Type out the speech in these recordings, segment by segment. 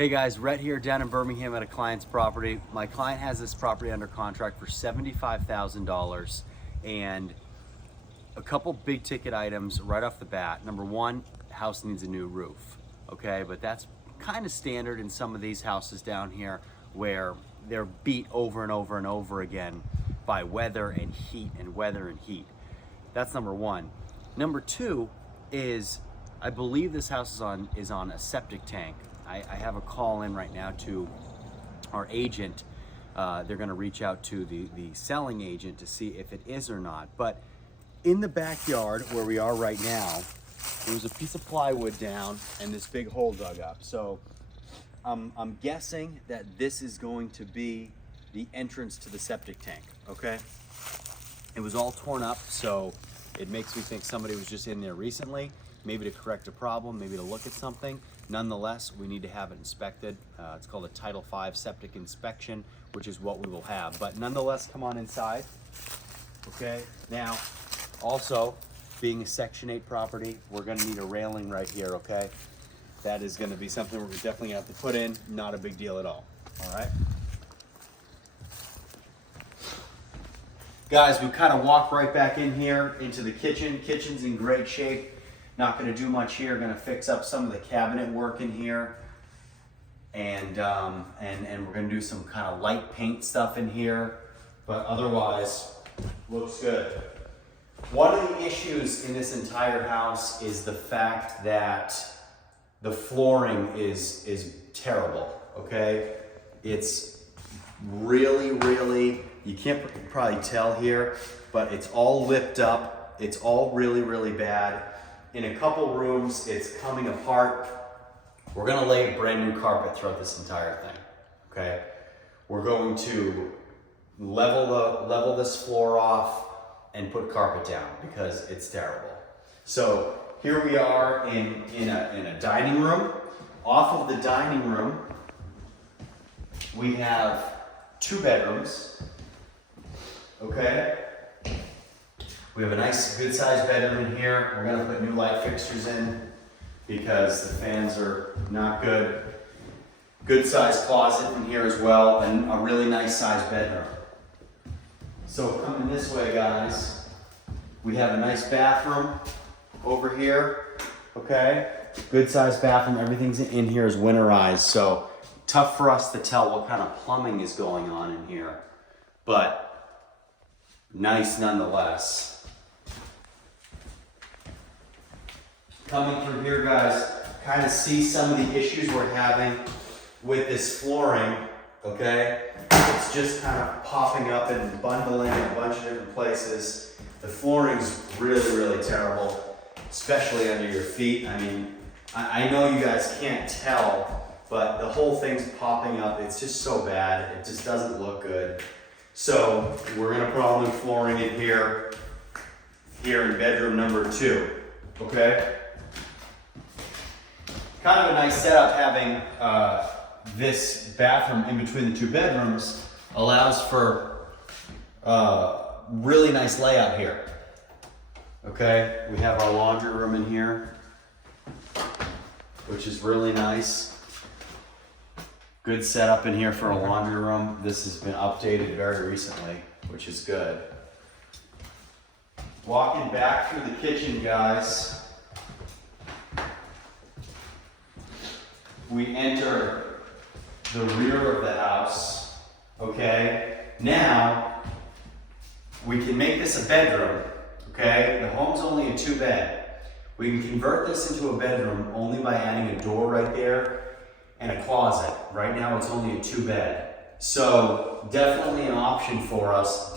Hey guys, Rhett here down in Birmingham at a client's property. My client has this property under contract for $75,000 and a couple big ticket items right off the bat. Number one, house needs a new roof, okay? But that's kind of standard in some of these houses down here where they're beat over and over and over again by weather and heat and weather and heat. That's number one. Number two is, I believe this house is on a septic tank. I have a call in right now to our agent. They're gonna reach out to the selling agent to see if it is or not. But in the backyard where we are right now, there was a piece of plywood down and this big hole dug up. So I'm guessing that this is going to be the entrance to the septic tank, okay? It was all torn up, so it makes me think somebody was just in there recently, maybe to correct a problem, maybe to look at something. Nonetheless, we need to have it inspected. It's called a Title V septic inspection, which is what we will have. But nonetheless, come on inside, okay? Now, also, being a Section 8 property, we're gonna need a railing right here, okay? That is gonna be something we're definitely gonna have to put in, not a big deal at all right? Guys, we kind of walk right back in here into the kitchen. Kitchen's in great shape. Not gonna do much here. Gonna fix up some of the cabinet work in here. And we're gonna do some kind of light paint stuff in here. But otherwise, looks good. One of the issues in this entire house is the fact that the flooring is terrible, okay? It's really, you can't probably tell here, but it's all lipped up. It's all really bad. In a couple rooms, it's coming apart. We're gonna lay a brand new carpet throughout this entire thing, okay? We're going to level this floor off and put carpet down because it's terrible. So here we are in a dining room. Off of the dining room, we have 2 bedrooms, okay? We have a nice, good-sized bedroom in here. We're gonna put new light fixtures in because the fans are not good. Good-sized closet in here as well, and a really nice-sized bedroom. So coming this way, guys, we have a nice bathroom over here, okay? Good-sized bathroom. Everything's in here is winterized, so tough for us to tell what kind of plumbing is going on in here, but nice nonetheless. Coming through here, guys, kind of see some of the issues we're having with this flooring, okay? It's just kind of popping up and bundling in a bunch of different places. The flooring's really terrible, especially under your feet. I mean, I know you guys can't tell, but the whole thing's popping up. It's just so bad. It just doesn't look good. So we're gonna put all new flooring in here in bedroom number 2, okay? Kind of a nice setup having this bathroom in between the 2 bedrooms. Allows for really nice layout here. Okay, we have our laundry room in here, which is really nice. Good setup in here for a laundry room. This has been updated very recently, which is good. Walking back through the kitchen, guys, we enter the rear of the house, okay? Now, we can make this a bedroom, okay? The home's only a 2-bed. We can convert this into a bedroom only by adding a door right there and a closet. Right now, it's only a 2-bed. So, definitely an option for us,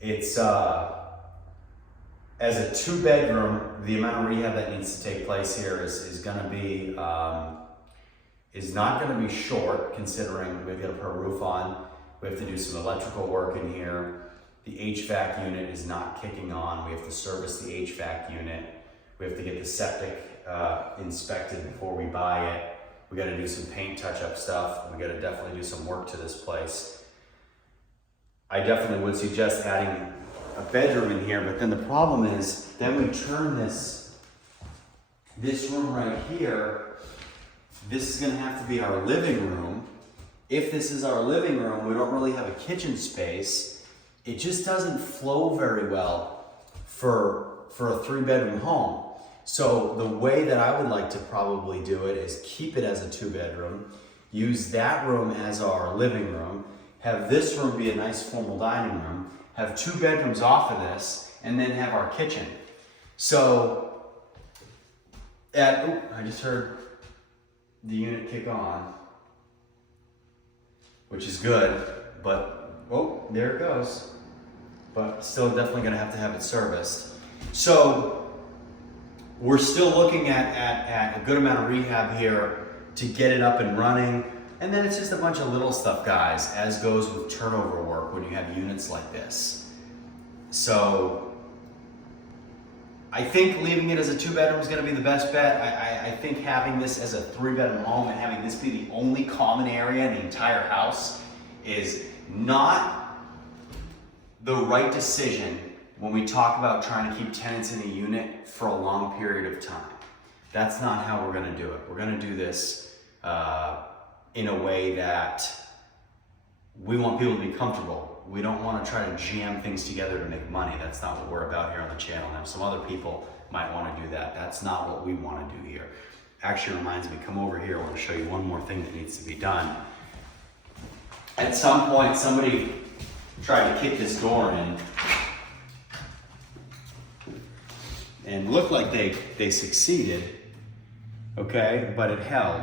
It's, as a 2-bedroom, the amount of rehab that needs to take place here is not gonna be short, considering we've got to put a roof on. We have to do some electrical work in here. The HVAC unit is not kicking on. We have to service the HVAC unit. We have to get the septic inspected before we buy it. We got to do some paint touch-up stuff. We got to definitely do some work to this place. I definitely would suggest adding a bedroom in here, but then the problem is, then we turn this room right here this is gonna have to be our living room. If this is our living room, we don't really have a kitchen space. It just doesn't flow very well for a 3-bedroom home. So the way that I would like to probably do it is keep it as a 2-bedroom, use that room as our living room, have this room be a nice formal dining room, have 2 bedrooms off of this, and then have our kitchen. So, I just heard the unit kick on, which is good, but, oh, there it goes. But still definitely gonna have to have it serviced. So, we're still looking at a good amount of rehab here to get it up and running. And then it's just a bunch of little stuff, guys, as goes with turnover work when you have units like this. So I think leaving it as a 2-bedroom is gonna be the best bet. I think having this as a 3-bedroom home and having this be the only common area in the entire house is not the right decision when we talk about trying to keep tenants in a unit for a long period of time. That's not how we're gonna do it. We're gonna do this in a way that we want people to be comfortable. We don't wanna try to jam things together to make money. That's not what we're about here on the channel. Now, some other people might wanna do that. That's not what we wanna do here. Actually reminds me, come over here, I wanna show you one more thing that needs to be done. At some point, somebody tried to kick this door in and looked like they succeeded, okay, but it held.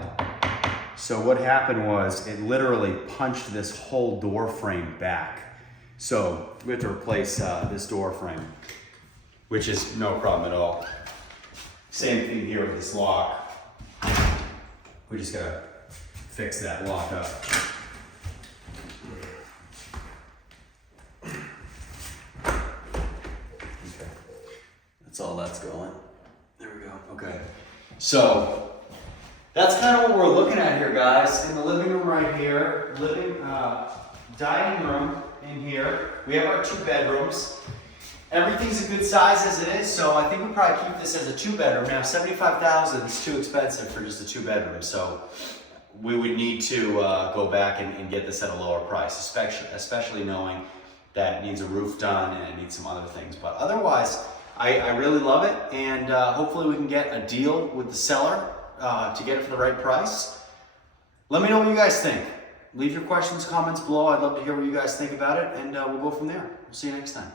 So what happened was it literally punched this whole door frame back. So we have to replace this door frame, which is no problem at all. Same thing here with this lock. We just gotta fix that lock up. That's all that's going. There we go. Okay. So that's kind of what we're looking at here, guys. In the living room right here, dining room in here. We have our 2 bedrooms. Everything's a good size as it is, so I think we'll probably keep this as a 2-bedroom. Now, $75,000 is too expensive for just a 2-bedroom, so we would need to go back and get this at a lower price, especially knowing that it needs a roof done and it needs some other things. But otherwise, I really love it, and hopefully we can get a deal with the seller to get it for the right price. Let me know what you guys think. Leave your questions, comments below. I'd love to hear what you guys think about it, and we'll go from there. We'll see you next time.